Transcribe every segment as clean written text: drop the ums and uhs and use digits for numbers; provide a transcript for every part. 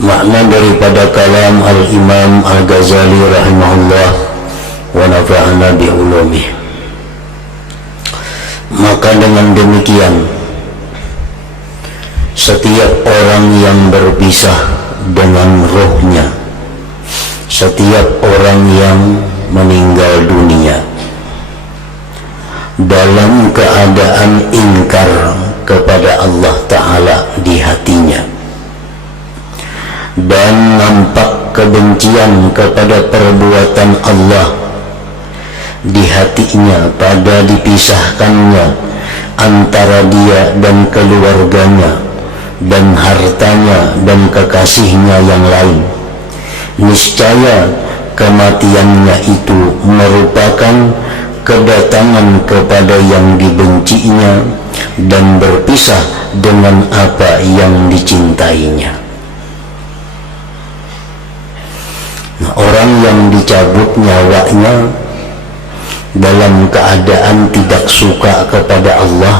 makna daripada kalam Al-Imam Al-Ghazali rahimahullah wa nafa'ana bi ulumih. Maka dengan demikian setiap orang yang berpisah dengan rohnya, setiap orang yang meninggal dunia dalam keadaan ingkar kepada Allah Ta'ala di hatinya dan nampak kebencian kepada perbuatan Allah di hatinya pada dipisahkannya antara dia dan keluarganya dan hartanya dan kekasihnya yang lain, niscaya kematiannya itu merupakan kedatangan kepada yang dibencinya dan berpisah dengan apa yang dicintainya. Nah, orang yang dicabut nyawanya dalam keadaan tidak suka kepada Allah,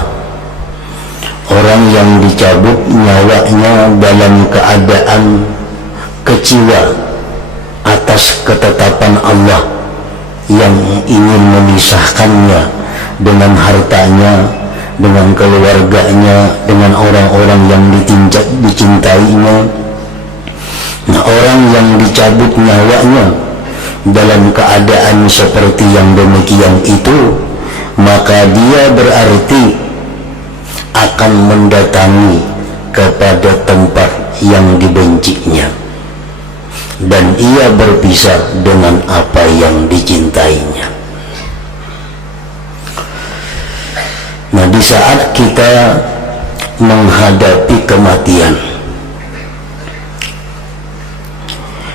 orang yang dicabut nyawanya dalam keadaan kecewa atas ketetapan Allah yang ingin memisahkannya dengan hartanya, dengan keluarganya, dengan orang-orang yang dicintainya. Nah, orang yang dicabut nyawanya dalam keadaan seperti yang demikian itu, maka dia berarti akan mendatangi kepada tempat yang dibencinya dan ia berpisah dengan apa yang dicintainya. Nah, di saat kita menghadapi kematian,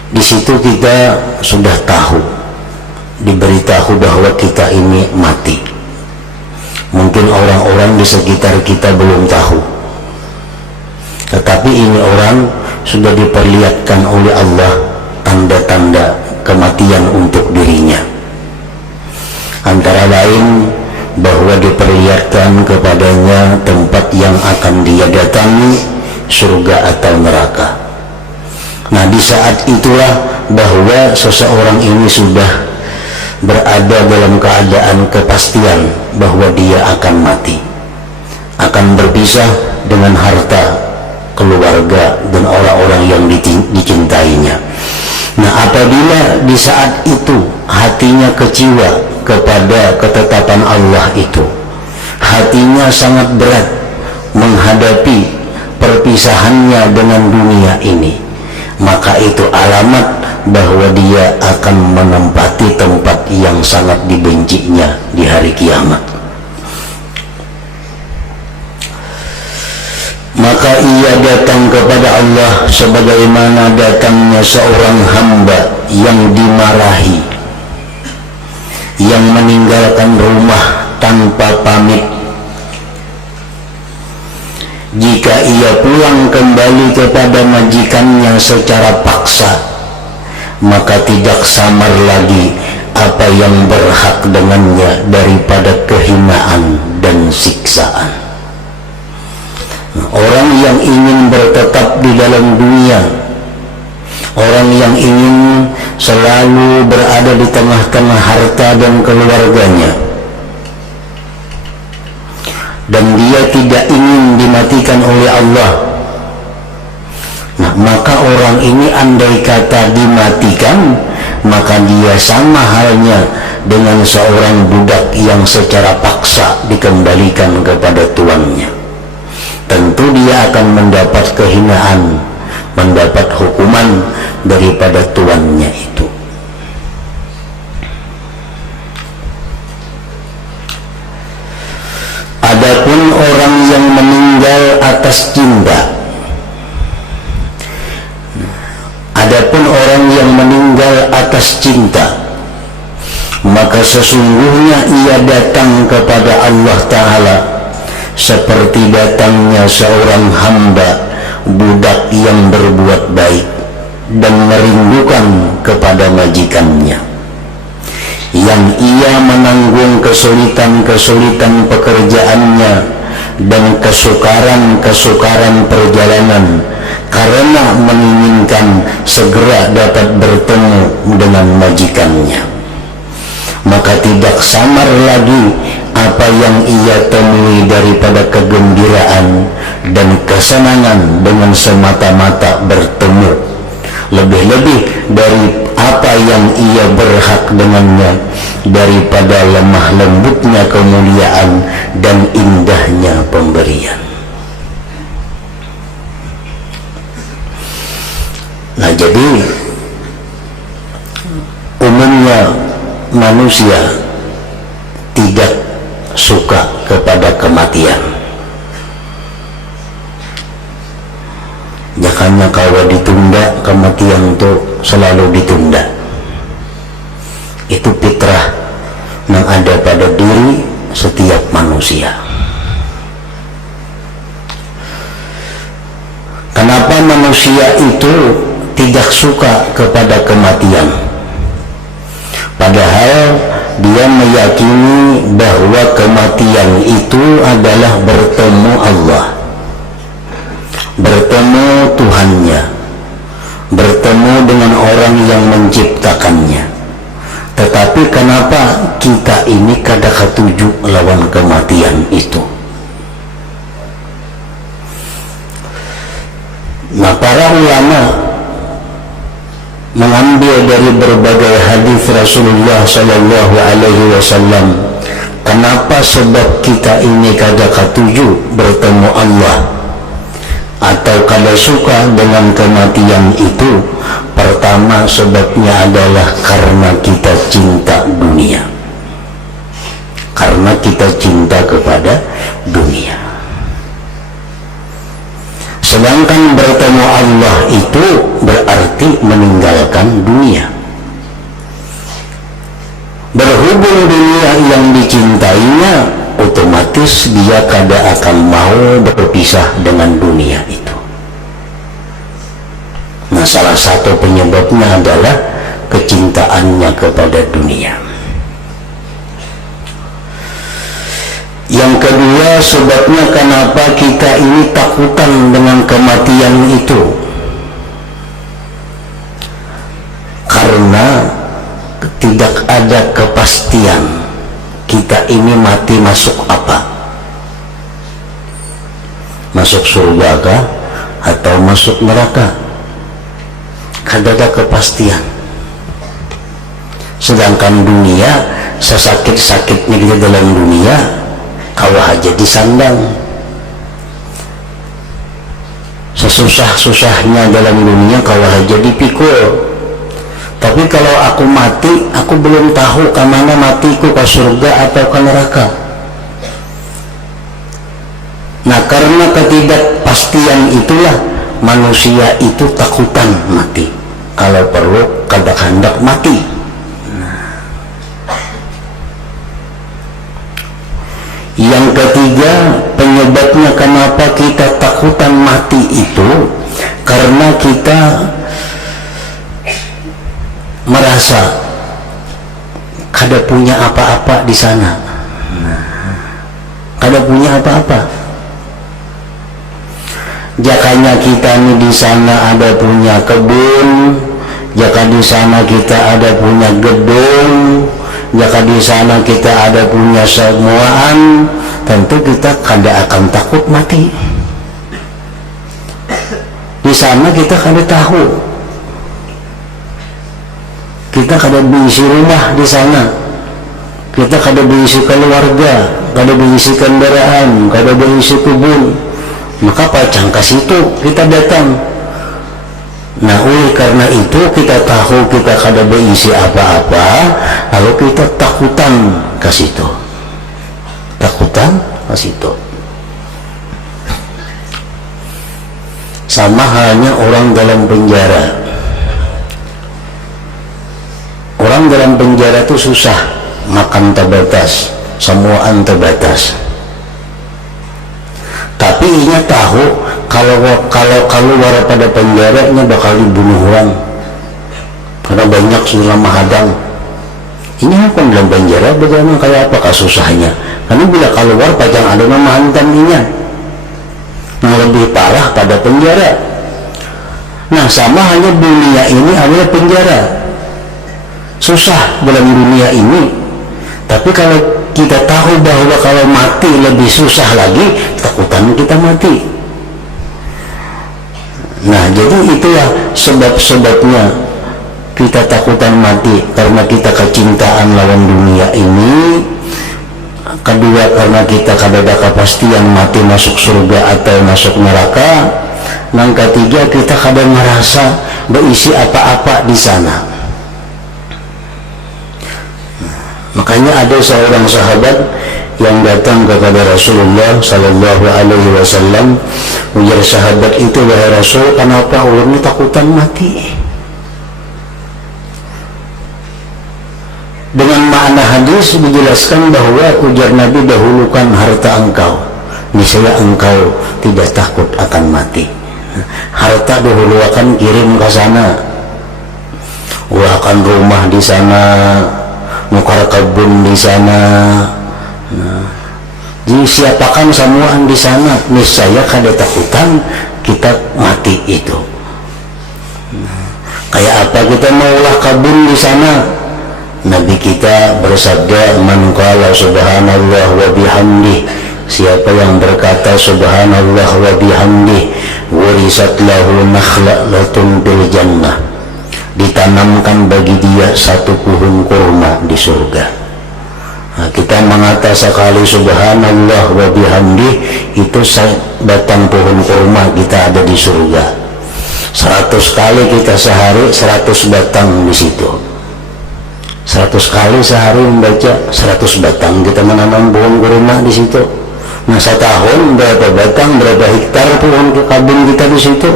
di situ kita sudah tahu, diberitahu bahwa kita ini mati. Mungkin orang-orang di sekitar kita belum tahu, tetapi ini orang sudah diperlihatkan oleh Allah tanda-tanda kematian untuk dirinya. Antara lain bahwa diperlihatkan kepadanya tempat yang akan dia datangi, surga atau neraka. Nah, di saat itulah bahwa seseorang ini sudah berada dalam keadaan kepastian bahwa dia akan mati, akan berpisah dengan harta, keluarga, dan orang-orang yang dicintainya. Nah, apabila di saat itu hatinya kecewa kepada ketetapan Allah itu, hatinya sangat berat menghadapi perpisahannya dengan dunia ini, maka itu alamat bahwa dia akan menempati tempat yang sangat dibencinya di hari kiamat. Maka ia datang kepada Allah sebagaimana datangnya seorang hamba yang dimarahi, yang meninggalkan rumah tanpa pamit. Jika ia pulang kembali kepada majikannya secara paksa, maka tidak samar lagi apa yang berhak dengannya daripada kehinaan dan siksaan. Orang yang ingin bertetap di dalam dunia, orang yang ingin selalu berada di tengah-tengah harta dan keluarganya, dan dia tidak ingin dimatikan oleh Allah, nah, maka orang ini andai kata dimatikan, maka dia sama halnya dengan seorang budak yang secara paksa dikembalikan kepada tuannya. Tentu dia akan mendapat kehinaan, mendapat hukuman daripada tuannya itu. Adapun orang yang meninggal atas cinta, adapun orang yang meninggal atas cinta, maka sesungguhnya ia datang kepada Allah Ta'ala seperti datangnya seorang hamba budak yang berbuat baik dan merindukan kepada majikannya, yang ia menanggung kesulitan-kesulitan pekerjaannya dan kesukaran-kesukaran perjalanan karena menginginkan segera dapat bertemu dengan majikannya. Maka tidak samar lagi apa yang ia temui daripada kegembiraan dan kesenangan dengan semata-mata bertemu, lebih-lebih dari apa yang ia berhak dengannya daripada lemah lembutnya kemuliaan dan indahnya pemberian. Nah, jadi umumnya manusia tidak suka kepada kematian. Jangannya kalau ditunda, kematian itu selalu ditunda. Itu fitrah yang ada pada diri setiap manusia. Kenapa manusia itu tidak suka kepada kematian? Padahal dia meyakini bahwa kematian itu adalah bertemu Allah, bertemu Tuhannya, bertemu dengan orang yang menciptakannya. Tetapi kenapa kita ini kada ketuju lawan kematian itu? Nah, para ulama mengambil dari berbagai hadis Rasulullah Sallallahu Alaihi Wasallam, kenapa sebab kita ini kada ketuju bertemu Allah atau kada suka dengan kematian itu. Pertama sebabnya adalah karena kita cinta dunia, karena kita cinta kepada dunia. Sedangkan bertemu Allah itu berarti meninggalkan dunia. Berhubung dunia yang dicintainya, otomatis dia kada akan mau berpisah dengan dunia itu. Nah, salah satu penyebabnya adalah kecintaannya kepada dunia. Yang kedua sebabnya kenapa kita ini takutan dengan kematian itu, karena tidak ada kepastian kita ini mati masuk apa, masuk surga kah atau masuk neraka. Kada ada kepastian. Sedangkan dunia, sesakit-sakitnya kita dalam dunia, kawah aja disandang, sesusah-susahnya dalam dunia kawah aja dipikul. Tapi kalau aku mati, aku belum tahu kemana matiku, ke surga atau ke neraka. Nah, karena ketidakpastian itulah manusia itu takutan mati. Kalau perlu kada hendak mati. Yang ketiga penyebabnya kenapa kita takutan mati itu, karena kita merasa kada punya apa-apa di sana. Kada punya apa-apa. Jakanya kita nih di sana ada punya kebun, jaka di sana kita ada punya gedung, jika di sana kita ada punya semuaan, tentu kita kada akan takut mati. Di sana kita kada tahu, kita kada berisi rumah di sana, kita kada berisi keluarga, kada berisi kendaraan, kada berisi kebun. Maka pacang ke situ kita datang. Nah, oleh karena itu kita tahu kita kada berisi apa-apa, lalu kita takutan ke situ, takutan ke situ. Sama halnya orang dalam penjara. Orang dalam penjara itu susah, makan terbatas, semuaan terbatas. Tapi ia tahu kalau keluar pada penjaranya bakal dibunuh orang, karena banyak sudah mahadang. Ini apa dalam penjara bagaimana kayak apa kasusahnya? Karena bila keluar pajang ada nama hantam ini yang lebih parah pada penjara. Nah, sama hanya dunia ini adalah penjara. Susah dalam dunia ini. Tapi kalau kita tahu bahwa kalau mati lebih susah lagi, takutan kita mati. Nah, jadi itulah sebab-sebabnya kita takutan mati, karena kita kecintaan lawan dunia ini. Kedua, karena kita kada kepastian mati masuk surga atau masuk neraka. Yang ketiga, kita kada merasa berisi apa-apa di sana. Makanya ada seorang sahabat yang datang kepada Rasulullah Sallallahu Alaihi Wasallam. Ujar sahabat itu, wahai Rasul, kenapa ulun takutan mati? Dengan makna hadis dijelaskan bahwa ujar Nabi, dahulukan harta engkau, niscaya engkau tidak takut akan mati. Harta dahulu akan kirim ke sana, akan rumah di sana, nukar kebun di sana. Jadi siapakan semuaan di sana, niscaya kada takutan kita mati itu. Kayak apa kita maulah kebun di sana? Nabi kita bersabda, man qala subhanallah wa bihamdih, siapa yang berkata subhanallah wa bihamdih, warisat lahu nakhlatun bil jannah, ditanamkan bagi dia satu pohon kurma di surga. Nah, kita mengata sekali subhanallah wa bihamdih, itu batang pohon kurma kita ada di surga. 100 kali kita sehari 100 batang di situ. 100 kali sehari membaca 100 batang kita menanam pohon kurma di situ. Nah, setahun berapa batang, berapa hektar pohon kebun kita di situ.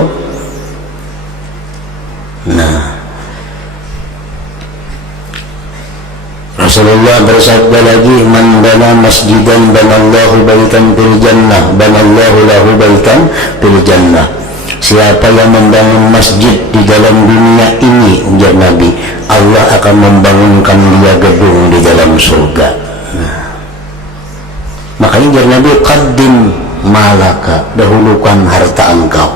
Nah, Rasulullah bersabda lagi, man bana masjidan banallahu baitan fil jannah, banallahu lahu baitan fil jannah. Siapa yang membangun masjid di dalam dunia ini, ujar Nabi, Allah akan membangunkan dia gedung di dalam surga. Nah, makanya ujar Nabi, qaddim malaka, dahulukan harta engkau,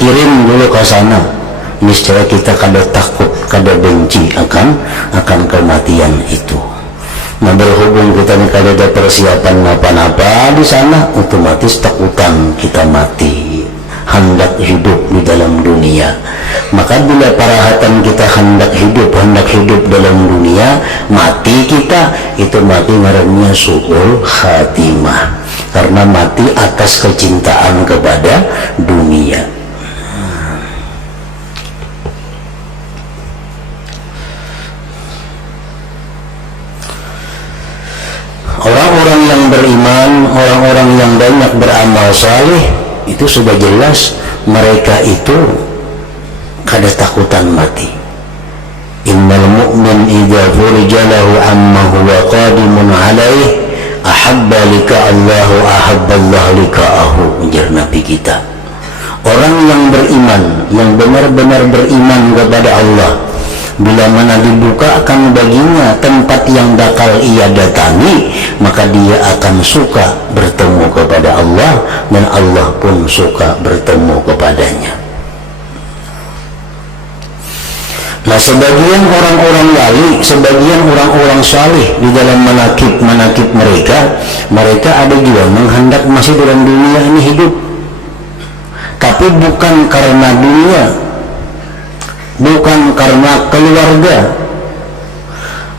kirim dulu ke sana, niscaya kita kada takut, kada benci akan kematian itu. Nah, berhubung kita ini kada ada persiapan apa-apa di sana, otomatis takutan kita mati, hendak hidup di dalam dunia. Maka bila parahatan kita hendak hidup dalam dunia, mati kita itu mati ngarannya su'ul khatimah, karena mati atas kecintaan kepada dunia. Orang-orang yang beriman, orang-orang yang banyak beramal saleh, itu sudah jelas mereka itu kada takutan mati. Innal mu'min idza furija lahu amma huwa qadimun alaih ahabba lika Allahu ahabballahu lika'ahu, ujar Nabi kita. Orang yang beriman, yang benar-benar beriman kepada Allah, bila mana dibukakan baginya tempat yang bakal ia datangi, maka dia akan suka bertemu kepada Allah, dan Allah pun suka bertemu kepadanya. Nah, sebagian orang-orang wali, sebagian orang-orang salih di dalam manakib mereka ada juga menghendak masih dalam dunia ini hidup, tapi bukan karena dunia, bukan karena keluarga.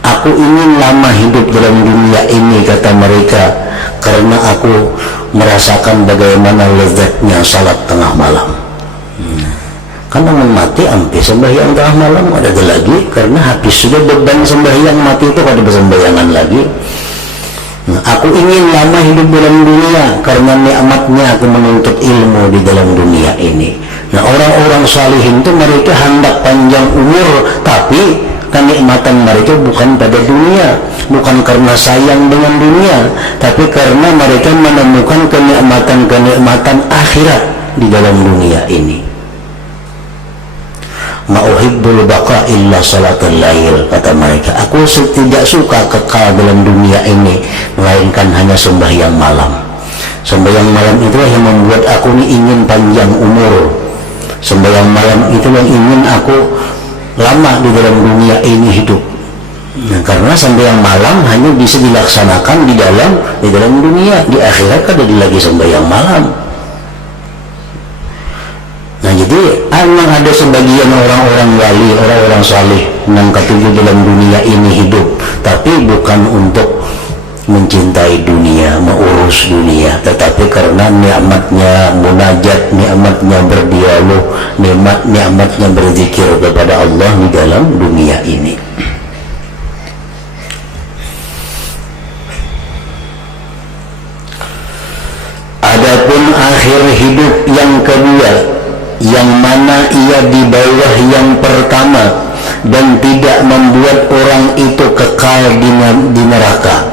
Aku ingin lama hidup dalam dunia ini, kata mereka, karena aku merasakan bagaimana lezatnya salat tengah malam. Karena mati ampe sembahyang tengah malam ada lagi, karena habis sudah beban sembahyang, mati itu ada sembayangan lagi. Nah, aku ingin lama hidup dalam dunia karena nikmatnya aku menuntut ilmu di dalam dunia ini. Nah, orang-orang salihin itu mereka hendak panjang umur, tapi kenikmatan mereka bukan pada dunia, bukan karena sayang dengan dunia, tapi karena mereka menemukan kenikmatan akhirat di dalam dunia ini. Ma'uhibbul baqa illa salatul lail, kata mereka, aku tidak suka kekal dalam dunia ini melainkan hanya sembahyang malam. Sembahyang malam itu yang membuat aku ini ingin panjang umur, Sembahyang malam itu yang ingin aku lama di dalam dunia ini hidup. Nah, karena sembahyang malam hanya bisa dilaksanakan di dalam dunia. Di akhirat kan ada lagi sembahyang malam. Nah, jadi memang ada sebagian orang-orang wali, orang-orang saleh yang ketujuh dalam dunia ini hidup, tapi bukan untuk mencintai dunia, mengurus dunia, tetapi karena nikmatnya munajat, nikmatnya berdialog, nikmatnya berzikir kepada Allah di dalam dunia ini. Adapun akhir hidup yang kedua, yang mana ia di bawah yang pertama dan tidak membuat orang itu kekal di neraka.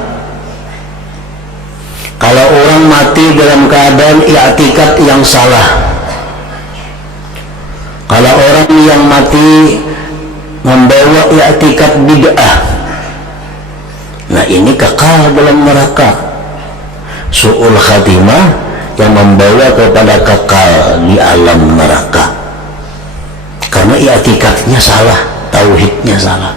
Kalau orang mati dalam keadaan i'tikad yang salah, kalau orang yang mati membawa i'tikad bid'ah, nah ini kekal dalam neraka. Su'ul khatimah yang membawa kepada kekal di alam neraka, karena i'tikadnya salah, tauhidnya salah.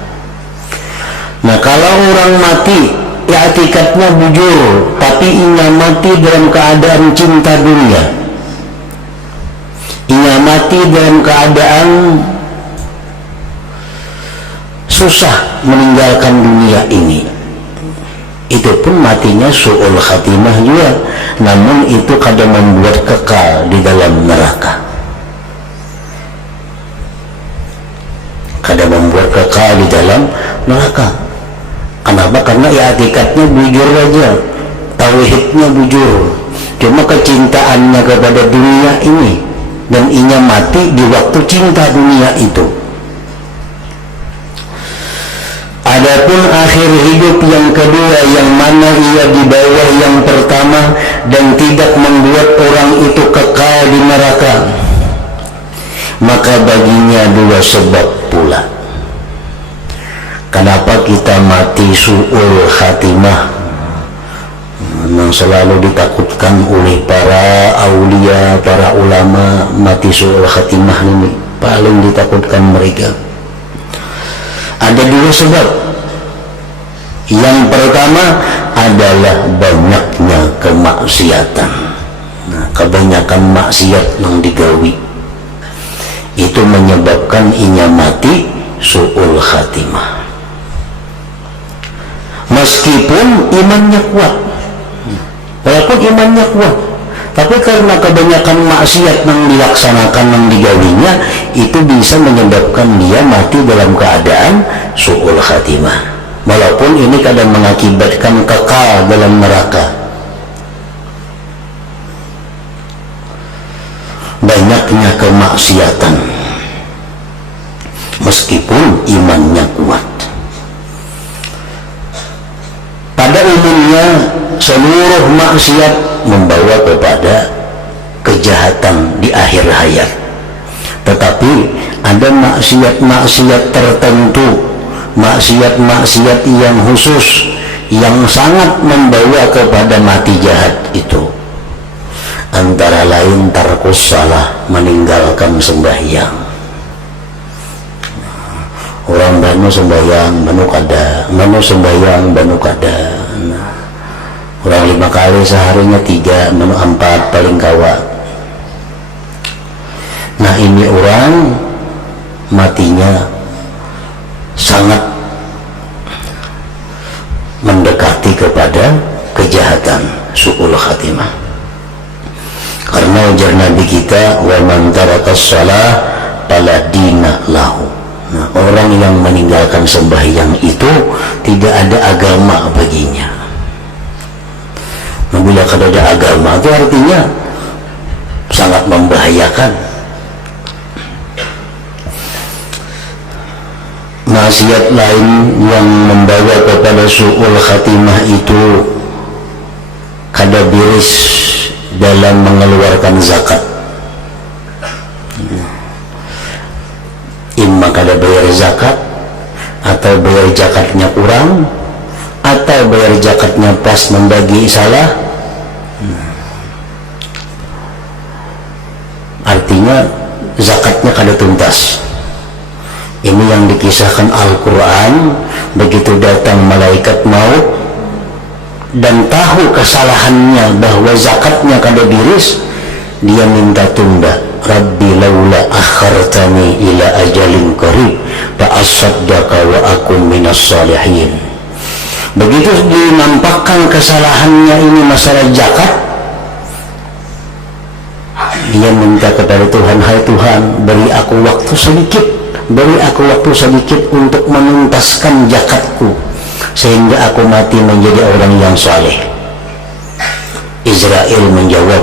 Nah, kalau orang mati i'tikadnya bujur, tapi ia mati dalam keadaan cinta dunia, ia mati dalam keadaan susah meninggalkan dunia ini, itu pun matinya su'ul khatimah juga, namun itu kadang membuat kekal di dalam neraka, kadang membuat kekal di dalam neraka. Kenapa? Karena i'tikadnya bujur aja, tauhidnya bujur, cuma kecintaannya kepada dunia ini, dan inya mati di waktu cinta dunia itu. Adapun akhir hidup yang kedua, yang mana ia di bawah yang pertama dan tidak membuat orang itu kekal di neraka, maka baginya dua sebab pula. Kenapa kita mati su'ul khatimah, yang selalu ditakutkan oleh para aulia, para ulama, mati su'ul khatimah ini paling ditakutkan mereka. Ada dua sebab. Yang pertama adalah banyaknya kemaksiatan. Nah, kebanyakan maksiat yang digawi itu menyebabkan inya mati su'ul khatimah. Meskipun imannya kuat, walaupun imannya kuat, tapi karena kebanyakan maksiat yang dilaksanakan, yang digawinya, itu bisa menyebabkan dia mati dalam keadaan su'ul khatimah, walaupun ini kadang mengakibatkan kekal dalam neraka. Banyaknya kemaksiatan meskipun imannya kuat. Pada umumnya seluruh maksiat membawa kepada kejahatan di akhir hayat, tetapi ada maksiat-maksiat tertentu, maksiat-maksiat yang khusus, yang sangat membawa kepada mati jahat itu. Antara lain tarkus salah, meninggalkan sembahyang. Orang banu sembahyang, banu kada, banu sembahyang, banu kada. Nah, orang 5 kali seharinya 3, banu 4 paling kawa. Nah, ini orang matinya sangat mendekati kepada kejahatan su'ul khatimah. Karena ujar Nabi kita, wa man tarakas shalah fala dina lahu. Nah, orang yang meninggalkan sembahyang itu tidak ada agama baginya. Nah, bila kada ada agama itu artinya sangat membahayakan. Maksiat lain yang membawa kepada su'ul khatimah itu kada biris dalam mengeluarkan zakat. Imma kada bayar zakat, atau bayar zakatnya kurang, atau bayar zakatnya pas membagi salah. Artinya zakatnya kada tuntas. Ini yang dikisahkan Al-Quran. Begitu datang malaikat maut dan tahu kesalahannya bahwa zakatnya kada diris, dia minta tunda. Rabbi laula akhartani ila ajalin qarib fa asaddaqa wa akun minas salihin. Begitu dinampakkan kesalahannya ini masalah zakat, dia minta kepada Tuhan, hai Tuhan, beri aku waktu sedikit untuk menuntaskan zakatku sehingga aku mati menjadi orang yang saleh. Israel menjawab,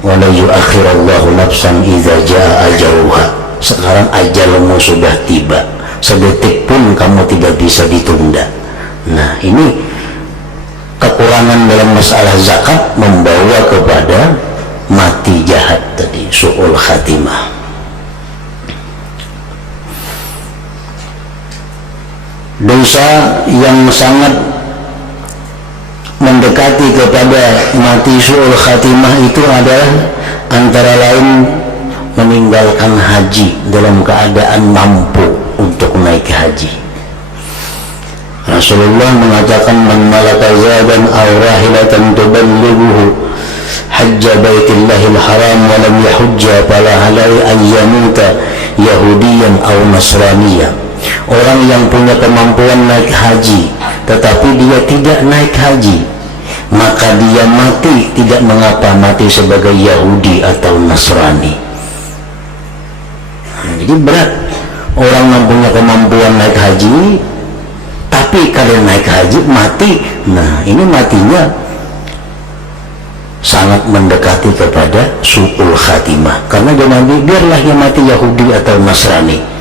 wala yuakhirallahu nafsan idza jaa ajaluha. Sekarang ajalmu sudah tiba, sedetik pun kamu tidak bisa ditunda. Nah, ini kekurangan dalam masalah zakat membawa kepada mati jahat tadi, su'ul khatimah. Dosa yang sangat mendekati kepada mati su'ul khatimah itu adalah antara lain meninggalkan haji dalam keadaan mampu untuk naik haji. Rasulullah mengatakan, man malaka zadan aw rahilatan tuballighuhu hajja baitillahil haram wa lam yahujja fala alai ayyamuta yahudiyan aw nasraniyan. Orang yang punya kemampuan naik haji tetapi dia tidak naik haji, maka dia mati tidak mengapa, mati sebagai Yahudi atau Nasrani. Jadi berat orang yang punya kemampuan naik haji tapi kalau naik haji mati. Nah, ini matinya sangat mendekati kepada su'ul khatimah, karena dia Nabi biarlah yang mati Yahudi atau Nasrani.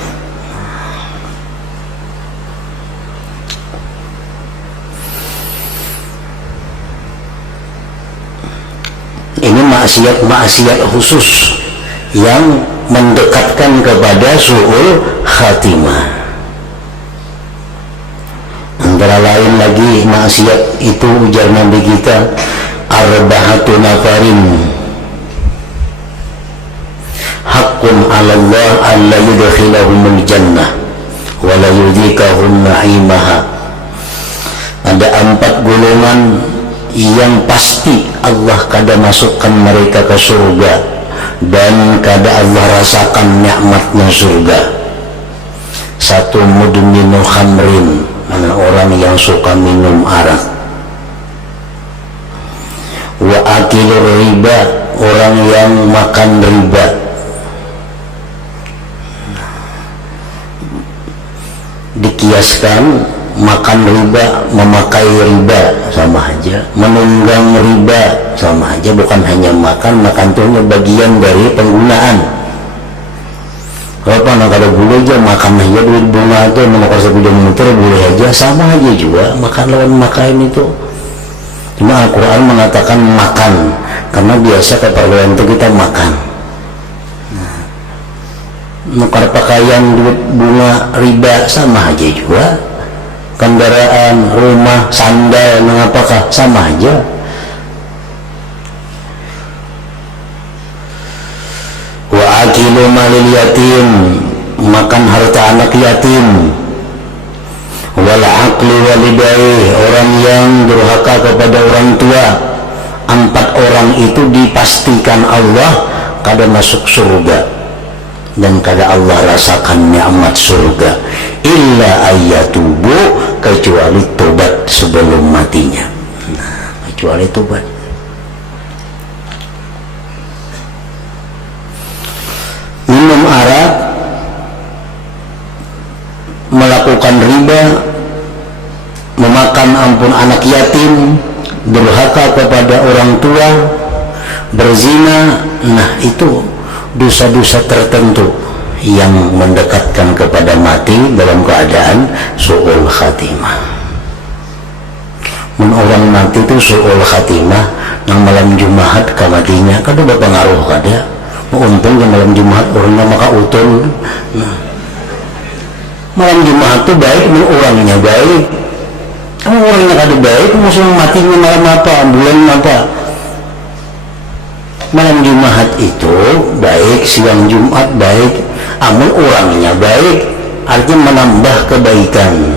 Ini maksiat khusus yang mendekatkan kepada su'ul khatimah. Antara lain lagi maksiat itu, ujar Nabi kita, arba'atu nafarin haqqun 'ala Allah alla yudkhilahumul jannah wa la yudhikahum na'imaha. Ada 4 golongan yang pasti Allah kada masukkan mereka ke surga dan kada Allah rasakan nikmatnya surga. 1, mudminu khamrin, orang yang suka minum arak. Wa akilur riba, orang yang makan riba. Dikiaskan makan riba, memakai riba sama aja, menunggang riba sama aja, bukan hanya makan itu hanya bagian dari penggunaan. Kalau kalau boleh aja makan aja duit bunga itu menukar sepeda motor boleh aja, sama aja juga makan lawan makan itu. Cuma Al-Quran mengatakan makan karena biasa keperluan itu kita makan. Nukar pakaian duit bunga riba sama aja juga. Kendaraan, rumah, sandal, mengapakah sama aja. Wa akilu malil yatim, makan harta anak yatim. Wal aqli walidayhi, orang yang durhaka kepada orang tua. 4 orang itu dipastikan Allah kada masuk surga dan kada Allah rasakan nikmat surga, illa ayyatubu, kecuali tobat sebelum matinya. Nah, kecuali tobat. Minum arak, melakukan riba, memakan ampun anak yatim, durhaka kepada orang tua, berzina. Nah, itu dosa-dosa tertentu yang mendekatkan kepada mati dalam keadaan su'ul khatimah. Orang mati itu su'ul khatimah nang malam Jumat kamatinya kada berpengaruh kada. Untung yang malam Jumat orangnya maka utun. Nah, malam Jumat itu baik, orangnya baik. Kamu orangnya kada baik, maksudnya matinya malam apa, bulan apa? Malam Jumat itu baik, siang Jumat baik, amal orangnya baik, artinya menambah kebaikan.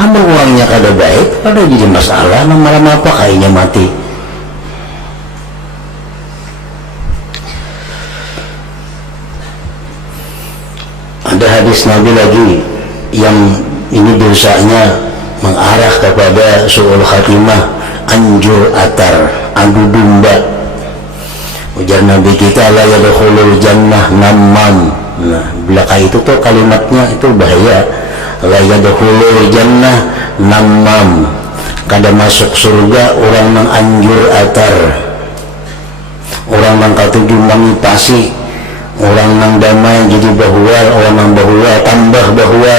Amal orangnya kada baik, ada jadi masalah, lama-lama apa kayaknya mati. Ada hadis Nabi lagi yang ini dosanya mengarah kepada su'ul khatimah, anjur atar, adu domba. Ujar Nabi kita, la yadkhulul jannah namam. Nah, belakang itu tuh kalimatnya itu bahaya. La yadkhulul jannah namam, kada masuk surga orang yang anjur atar, orang yang katuju mengipasi, orang yang damai jadi bahwa, orang yang bahwa tambah bahwa.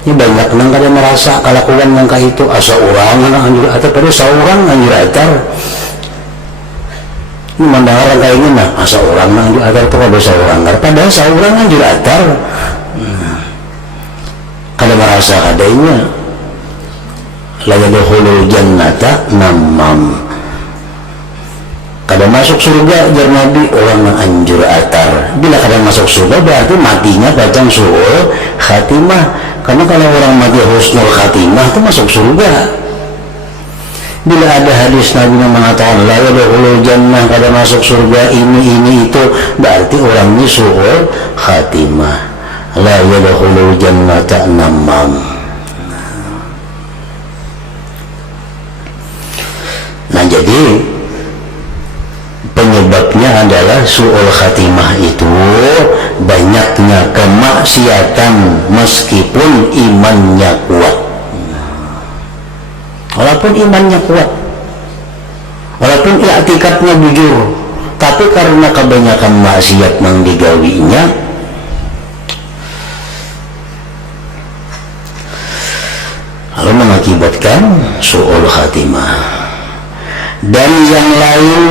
Ini banyak nang kada merasa kelakuan nang itu asa orang nang anjur atar, pada seorang anjur atar. Ini mandangan kayak gini, nah asa orang nang anjur atar itu kada seorang, padahal seorang anjur atar. Kada merasa kadanya. La yadkhulul jannata namam, kada masuk surga jar Nabi orang yang anjur atar. Bila kada masuk surga berarti matinya bacang su'ul khatimah. Karena kalau orang mati husnul khatimah itu masuk surga. Bila ada hadis Nabi yang mengatakan la yadkhulul jannah, kada masuk surga ini itu, berarti orangnya su'ul khatimah. La yadkhulul jannata namam. Nah, jadi penyebabnya adalah su'ul khatimah itu banyaknya kemaksiatan meskipun imannya kuat. Walaupun imannya kuat, walaupun i'tikadnya jujur, tapi karena kebanyakan maksiat yang digawinya, lalu mengakibatkan su'ul khatimah. Dan yang lain,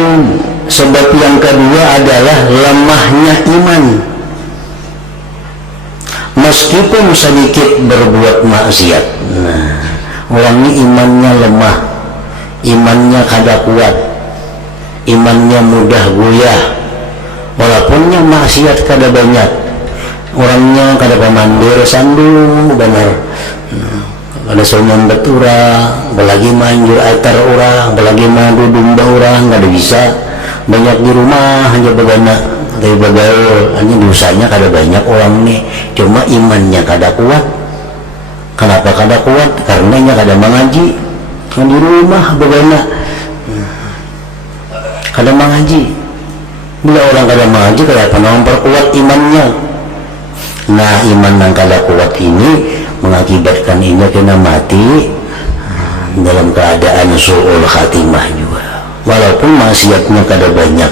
sebab yang kedua adalah lemahnya iman. Meskipun sedikit berbuat maksiat, nah, orang ini imannya lemah, imannya kada kuat, imannya mudah goyah. Walaupun maksiat kada banyak, orangnya kada pemandir sandung benar. Ada soman betura, apalagi manjur atar orang, apalagi madu domba orang, nggak ada bisa. Banyak di rumah hanya begana, tapi bagaul, hanya dosanya kada banyak orang nih, cuma imannya kada kuat. Kenapa kada kuat? Karena nya kada mengaji. Yang di rumah begana, kada mengaji. Bila orang kada mengaji, kada pernah memperkuat imannya. Nah, iman yang kada kuat ini mengakibatkan ini kena mati dalam keadaan su'ul khatimah juga, walaupun maksiatnya kada banyak.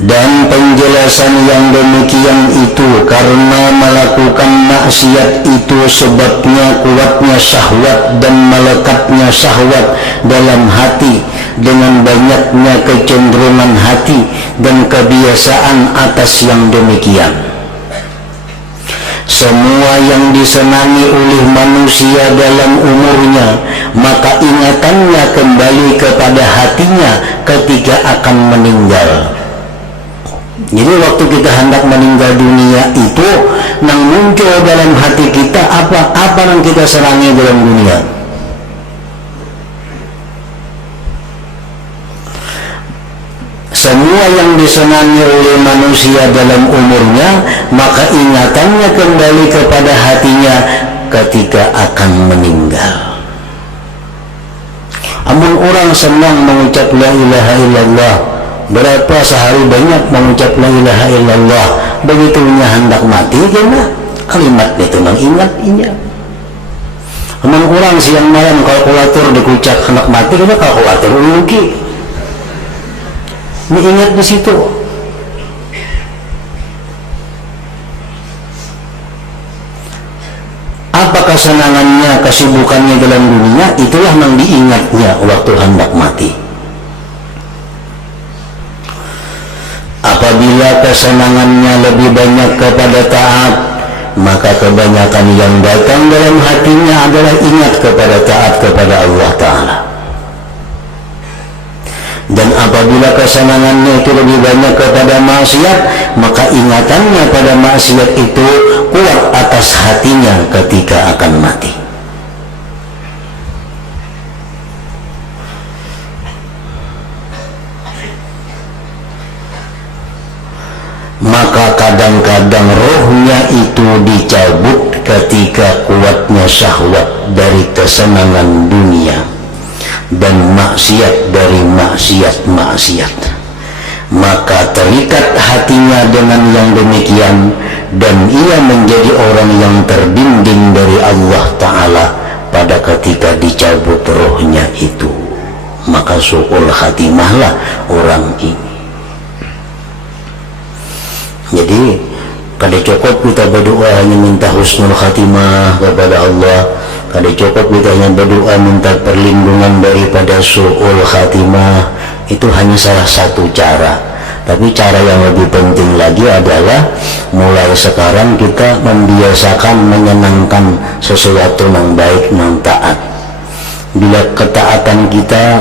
Dan penjelasan yang demikian itu karena melakukan maksiat itu sebabnya kuatnya syahwat dan melekatnya syahwat dalam hati, dengan banyaknya kecenderungan hati dan kebiasaan atas yang demikian. Semua yang disenangi oleh manusia dalam umurnya, maka ingatannya kembali kepada hatinya ketika akan meninggal. Jadi waktu kita hendak meninggal dunia itu, yang muncul dalam hati kita apa yang kita senangi dalam dunia. Semua yang disenangi oleh manusia dalam umurnya, maka ingatannya kembali kepada hatinya ketika akan meninggal. Amun orang senang mengucap la ilaha illallah, berapa sehari banyak mengucap la ilaha illallah, begitunya hendak mati kena kalimat itu mengingatnya. Amun orang siang malam kalkulator dikucap hendak mati, kena kalkulator rugi. Ingat di situ. Apa kesenangannya, kesibukannya dalam dunia, itulah yang diingatnya waktu hendak mati. Apabila kesenangannya lebih banyak kepada taat, maka kebanyakan yang datang dalam hatinya adalah ingat kepada taat kepada Allah Ta'ala. Dan apabila kesenangannya itu lebih banyak kepada maksiat, maka ingatannya pada maksiat itu kuat atas hatinya ketika akan mati. Maka kadang-kadang rohnya itu dicabut ketika kuatnya syahwat dari kesenangan dunia dan maksiat dari maksiat-maksiat. Maka terikat hatinya dengan yang demikian, dan ia menjadi orang yang terbimbing dari Allah Ta'ala pada ketika dicabut rohnya itu. Maka su'ul khatimahlah orang ini. Jadi kada cukup kita berdoa hanya minta husnul khatimah kepada Allah, kada cukup kita hanya berdoa minta perlindungan daripada su'ul khatimah. Itu hanya salah satu cara. Tapi cara yang lebih penting lagi adalah mulai sekarang kita membiasakan menyenangkan sesuatu yang baik, yang taat. Bila ketaatan kita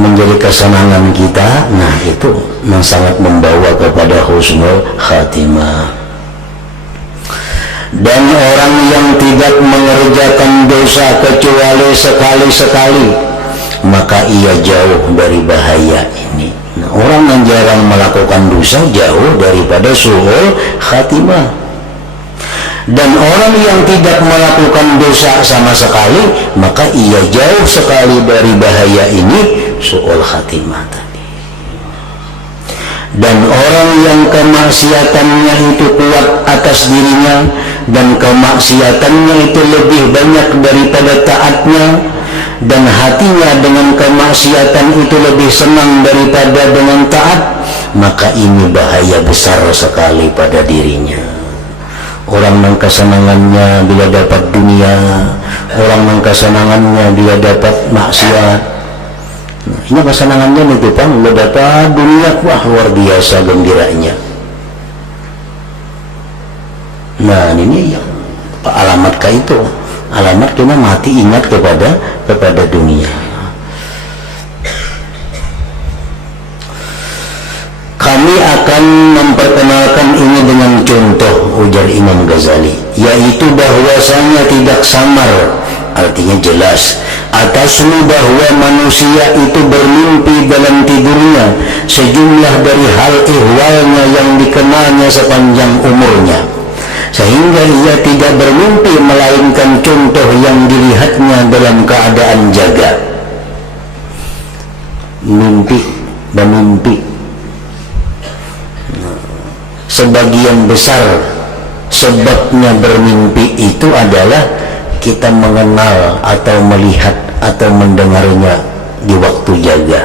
menjadi kesenangan kita, nah itu yang sangat membawa kepada husnul khatimah. Dan orang yang tidak mengerjakan dosa kecuali sekali-sekali, maka ia jauh dari bahaya ini. Nah, orang yang jarang melakukan dosa jauh daripada su'ul khatimah. Dan orang yang tidak melakukan dosa sama sekali, maka ia jauh sekali dari bahaya ini, su'ul khatimah tadi. Dan orang yang kemaksiatannya itu kuat atas dirinya, dan kemaksiatannya itu lebih banyak daripada taatnya, dan hatinya dengan kemaksiatan itu lebih senang daripada dengan taat, maka ini bahaya besar sekali pada dirinya. Orang yang kesenangannya bila dapat dunia, orang yang kesenangannya bila dapat maksiat. Nah, ini kesenangannya itu Bang, bila dapat dunia, wah luar biasa gembiranya. Nah ini ya, alamat itu, alamat kita mati ingat kepada dunia. Kami akan memperkenalkan ini dengan contoh, ujar Imam Ghazali, yaitu bahwasanya tidak samar, artinya jelas, atasmu bahwa manusia itu bermimpi dalam tidurnya sejumlah dari hal ihwalnya yang dikenalnya sepanjang umurnya, sehingga ia tidak bermimpi melainkan contoh yang dilihatnya dalam keadaan jaga. Mimpi dan mimpi, sebagian besar sebabnya bermimpi itu adalah kita mengenal atau melihat atau mendengarnya di waktu jaga.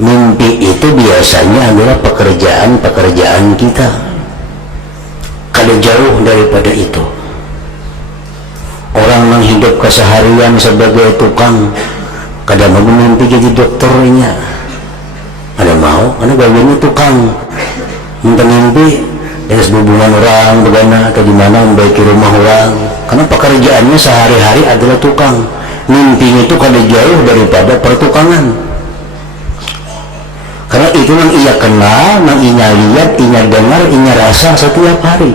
Mimpi itu biasanya adalah pekerjaan-pekerjaan kita. Kada jauh daripada itu. Orang yang hidup keseharian sebagai tukang, kada mau mimpi jadi dokternya. Ada mau, karena bagiannya tukang. Minta mimpi dari hubungan orang, bagaimana atau di mana membaiki rumah orang. Karena pekerjaannya sehari-hari adalah tukang. Mimpinya itu kada jauh daripada pertukangan. Karena itu yang ia kenal, yang ia lihat, ia dengar, ia rasa setiap hari.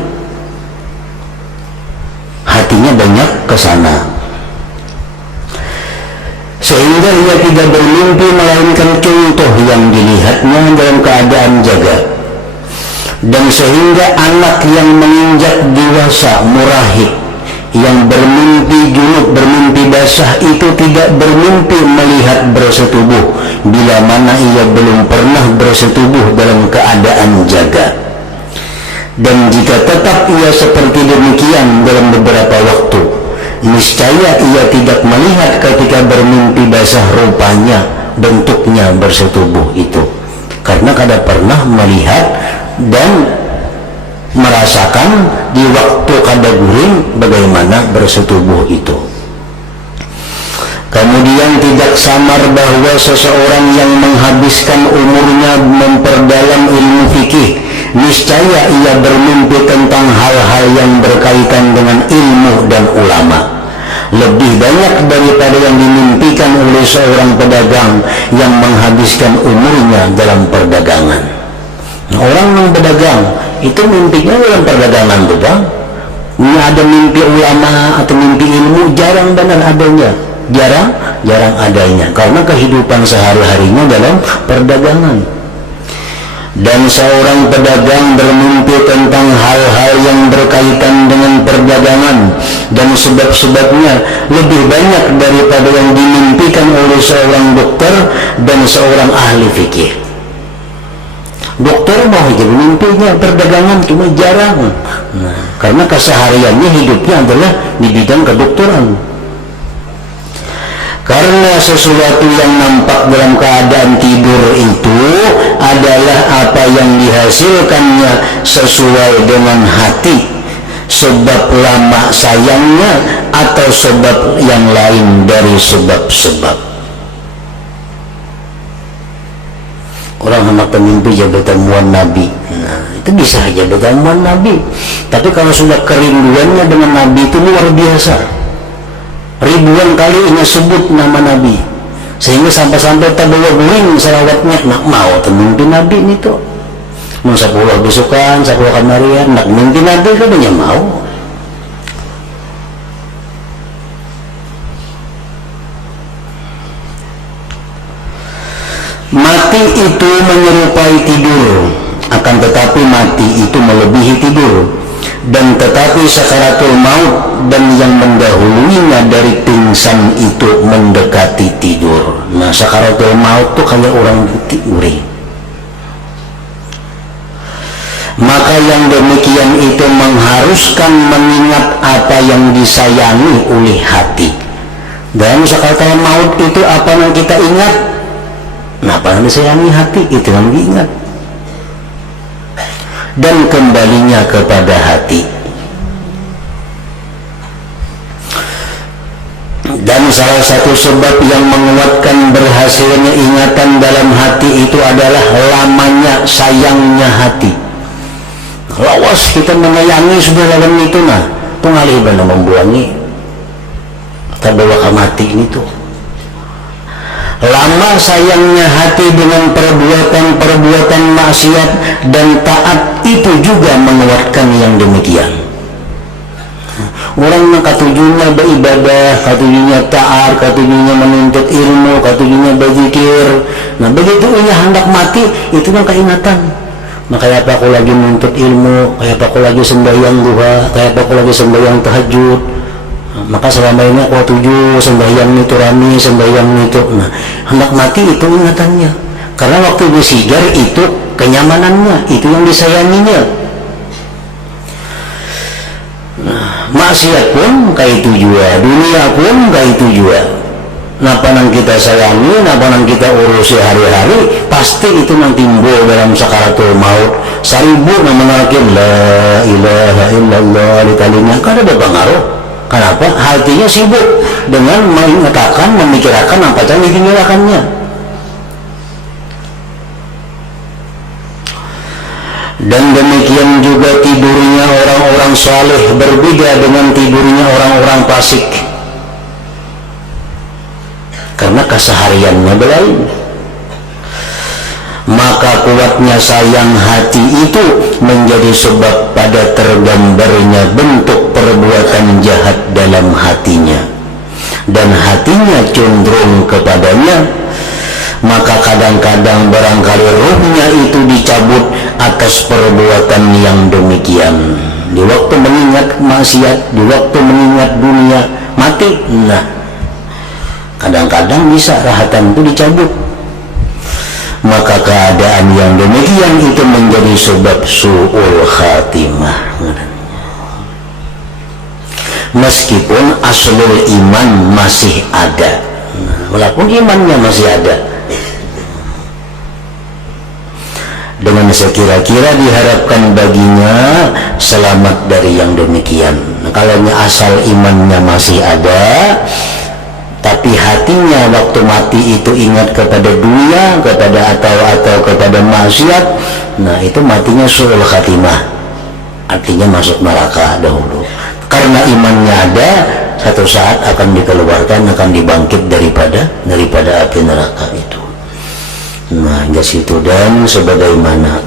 Hatinya banyak ke sana, sehingga ia tidak bermimpi melainkan contoh yang dilihatnya dalam keadaan jaga. Dan sehingga anak yang menginjak dewasa murahib, yang bermimpi junub, bermimpi basah, itu tidak bermimpi melihat bersetubuh bila mana ia belum pernah bersetubuh dalam keadaan jaga. Dan jika tetap ia seperti demikian dalam beberapa waktu, niscaya ia tidak melihat ketika bermimpi basah rupanya, bentuknya bersetubuh itu, karena kada pernah melihat dan merasakan di waktu kada guring bagaimana bersetubuh itu. Kemudian tidak samar bahwa seseorang yang menghabiskan umurnya memperdalam ilmu fikih, niscaya ia bermimpi tentang hal-hal yang berkaitan dengan ilmu dan ulama lebih banyak daripada yang dimimpikan oleh seorang pedagang yang menghabiskan umurnya dalam perdagangan. Nah, orang yang berdagang itu mimpinya dalam perdagangan tuh bang. Ini ada mimpi ulama atau mimpi ilmu jarang benar adanya, jarang adanya karena kehidupan sehari-harinya dalam perdagangan. Dan seorang pedagang bermimpi tentang hal-hal yang berkaitan dengan perdagangan dan sebab-sebabnya lebih banyak daripada yang dimimpikan oleh seorang dokter dan seorang ahli fikih. Dokter mau jadi mimpinya perdagangan cuma jarang, karena kesehariannya hidupnya adalah di bidang kedokteran. Karena sesuatu yang nampak dalam keadaan tidur itu adalah apa yang dihasilkannya sesuai dengan hati, sebab lama sayangnya atau sebab yang lain dari sebab-sebab. Orang hendak bermimpi jadi temuan Nabi, nah itu bisa aja bertemuan Nabi, tapi kalau sudah kerinduannya dengan Nabi itu luar biasa, ribuan kali ia sebut nama Nabi, sehingga sampai-sampai tak bawa guling salawatnya, nak mau mimpi Nabi ini tuh mau 10 besukan 10 kamarian nak mimpi Nabi katanya mau. Mati itu menyerupai tidur, akan tetapi mati itu melebihi tidur, dan tetapi sakaratul maut dan yang mendahulunya dari pingsan itu mendekati tidur. Nah, sakaratul maut tuh kayak orang tiuri. Maka yang demikian itu mengharuskan mengingat apa yang disayangi oleh hati. Dan sakaratul maut itu apa yang kita ingat? Nah, apa yang disayangi hati itu yang diingat. Dan kembalinya kepada hati. Dan salah satu sebab yang menguatkan berhasilnya ingatan dalam hati itu adalah lamanya sayangnya hati. Lawas kita menyayangi sudah dalam itu, nah pengalih benar membuangi kita bawa ke mati ini tuh. Lama sayangnya hati dengan perbuatan-perbuatan maksiat dan taat itu juga menguatkan yang demikian. Orang yang katujunya beribadah, katujunya taat, katujunya menuntut ilmu, katujunya berzikir. Nah begitu ia hendak mati, itu kan keingatan. Nah kayak apa aku lagi menuntut ilmu, kayak apa aku lagi sembahyang duha, kayak apa aku lagi sembahyang tahajud. Maka selama ini aku tuju sembahyang itu rami, sembahyang itu. Nah hendak mati itu ingatannya, karena waktu bersigar itu kenyamanannya, itu yang disayanginya. Nah, maksiat pun kayak itu juga, dunia pun kayak itu juga. Napa yang kita sayangi, napa yang kita urusi hari-hari, pasti itu nanti timbul dalam sakaratul maut. 1000 mengenalkan la ilaha illallah di talinya, kan ada berpengaruh. Kenapa? Hatinya sibuk dengan mengatakan, memikirkan apa yang ditinggalkannya. Dan demikian juga tidurnya orang-orang saleh berbeda dengan tidurnya orang-orang fasik, karena kesehariannya berlain. Maka kuatnya sayang hati itu menjadi sebab pada tergambarnya bentuk perbuatan jahat dalam hatinya, dan hatinya cenderung kepadanya. Maka kadang-kadang barangkali ruhnya itu dicabut atas perbuatan yang demikian. Di waktu mengingat maksiat, di waktu mengingat dunia, mati. Nah, kadang-kadang bisa rahatan itu dicabut. Maka keadaan yang demikian itu menjadi sebab su'ul khatimah. Meskipun aslul iman masih ada, walaupun imannya masih ada, dengan sekira-kira diharapkan baginya selamat dari yang demikian. Nah, kalau asal imannya masih ada, tapi hatinya waktu mati itu ingat kepada dunia, atau kepada maksiat, nah itu matinya suul khatimah, artinya masuk neraka dahulu. Karena imannya ada, satu saat akan dikeluarkan, akan dibangkit daripada api neraka itu. Nah, hingga situ. Dan sebagaimana